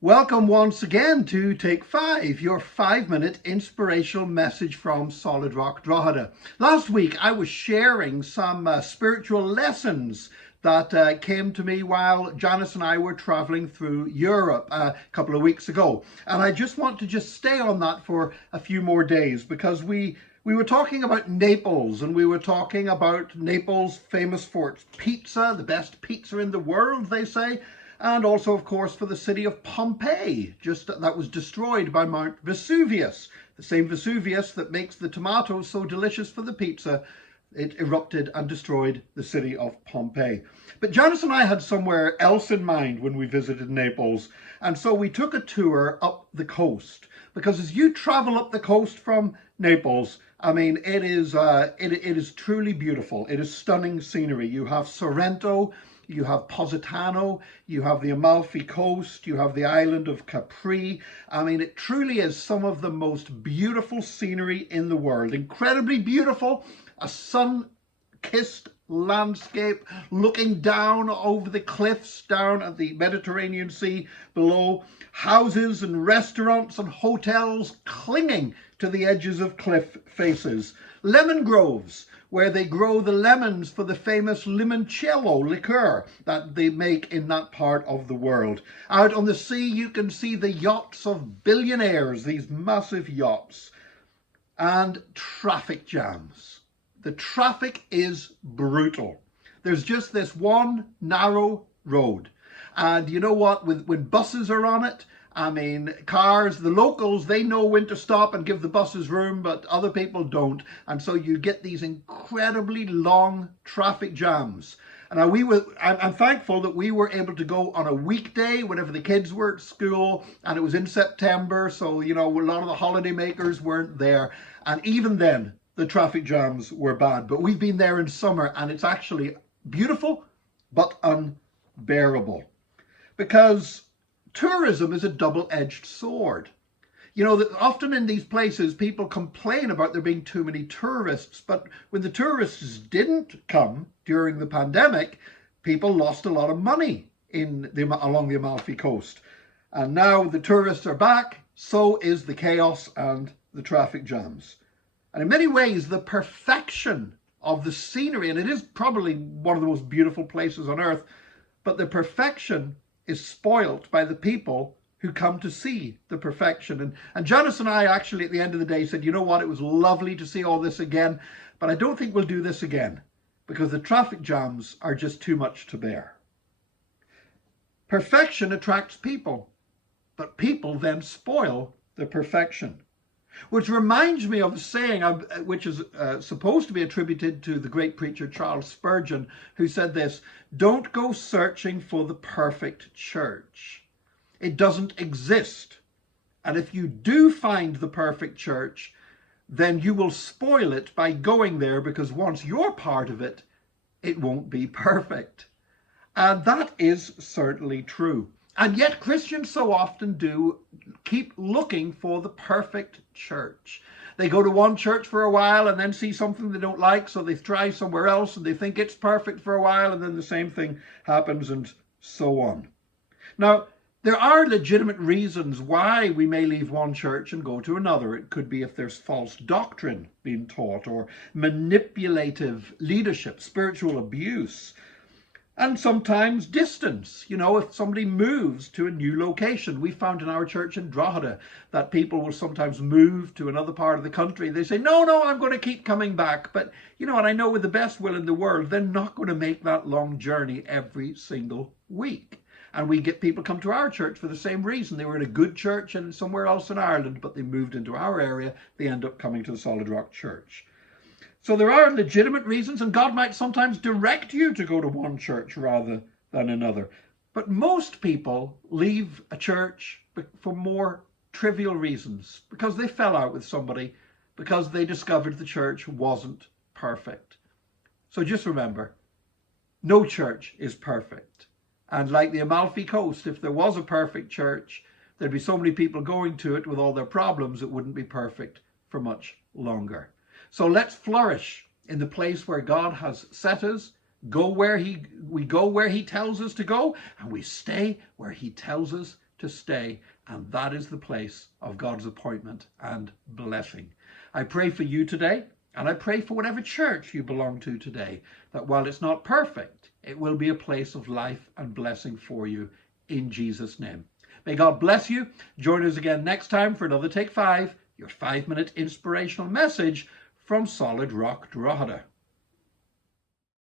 Welcome once again to Take 5, your 5-minute inspirational message from Solid Rock Drogheda. Last week I was sharing some spiritual lessons that came to me while Janice and I were traveling through Europe a couple of weeks ago. And I just want to stay on that for a few more days because we were talking about Naples, and we were talking about Naples famous for its pizza, the best pizza in the world, they say. And also, of course, for the city of Pompeii, that was destroyed by Mount Vesuvius. The same Vesuvius that makes the tomatoes so delicious for the pizza, it erupted and destroyed the city of Pompeii. But Janice and I had somewhere else in mind when we visited Naples, and so we took a tour up the coast. Because as you travel up the coast from Naples, I mean, it is truly beautiful. It is stunning scenery. You have Sorrento, you have Positano, you have the Amalfi Coast, you have the island of Capri. I mean, it truly is some of the most beautiful scenery in the world. Incredibly beautiful, a sun-kissed landscape looking down over the cliffs down at the Mediterranean Sea below, houses and restaurants and hotels clinging to the edges of cliff faces, lemon groves where they grow the lemons for the famous limoncello liqueur that they make in that part of the world. Out on the sea, you can see the yachts of billionaires, these massive yachts, and traffic jams. The traffic is brutal. There's just this one narrow road. And you know what? When buses are on it, I mean, cars, the locals, they know when to stop and give the buses room, but other people don't. And so you get these incredibly long traffic jams. And I'm thankful that we were able to go on a weekday whenever the kids were at school, and it was in September. So, you know, a lot of the holiday makers weren't there. And even then, the traffic jams were bad. But we've been there in summer, and it's actually beautiful, but unbearable. Because tourism is a double-edged sword. You know, that often in these places, people complain about there being too many tourists. But when the tourists didn't come during the pandemic, people lost a lot of money along the Amalfi Coast. And now the tourists are back, so is the chaos and the traffic jams. And in many ways, the perfection of the scenery, and it is probably one of the most beautiful places on earth, but the perfection is spoilt by the people who come to see the perfection. And Janice and I actually at the end of the day said, you know what, it was lovely to see all this again, but I don't think we'll do this again because the traffic jams are just too much to bear. Perfection attracts people, but people then spoil the perfection. Which reminds me of a saying which is supposed to be attributed to the great preacher Charles Spurgeon, who said this: don't go searching for the perfect church. It doesn't exist. And if you do find the perfect church, then you will spoil it by going there, because once you're part of it, it won't be perfect. And that is certainly true. And yet Christians so often do keep looking for the perfect church. They go to one church for a while and then see something they don't like, so they try somewhere else and they think it's perfect for a while, and then the same thing happens, and so on. Now, there are legitimate reasons why we may leave one church and go to another. It could be if there's false doctrine being taught, or manipulative leadership, spiritual abuse. And sometimes distance. You know, if somebody moves to a new location. We found in our church in Drogheda that people will sometimes move to another part of the country. They say, no, I'm going to keep coming back. But, you know, and I know with the best will in the world, they're not going to make that long journey every single week. And we get people come to our church for the same reason. They were in a good church and somewhere else in Ireland, but they moved into our area. They end up coming to the Solid Rock Church. So there are legitimate reasons, and God might sometimes direct you to go to one church rather than another. But most people leave a church for more trivial reasons, because they fell out with somebody, because they discovered the church wasn't perfect. So just remember, no church is perfect. And like the Amalfi Coast, if there was a perfect church, there'd be so many people going to it with all their problems, it wouldn't be perfect for much longer. So let's flourish in the place where God has set us, we go where he tells us to go, and we stay where he tells us to stay, and that is the place of God's appointment and blessing. I pray for you today, and I pray for whatever church you belong to today, that while it's not perfect, it will be a place of life and blessing for you in Jesus' name. May God bless you. Join us again next time for another Take 5, your 5-minute inspirational message from Solid Rock Drogheda.